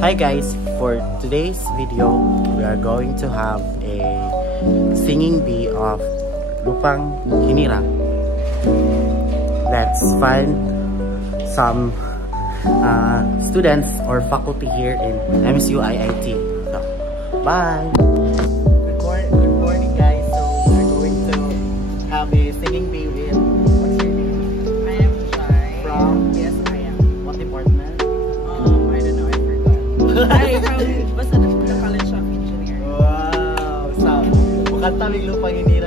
Hi guys, for today's video, we are going to have a singing bee of Lupang Hinirang. Let's find some students or faculty here in MSU IIT. So, bye! Good morning guys, so we're going to have a singing bee with, what's your name? I am Shai. From? Yes, I am. What department? I don't know, I forgot. I'm from basta the College of Engineering. Wow! So, mukhang taming Lupang Hinirang.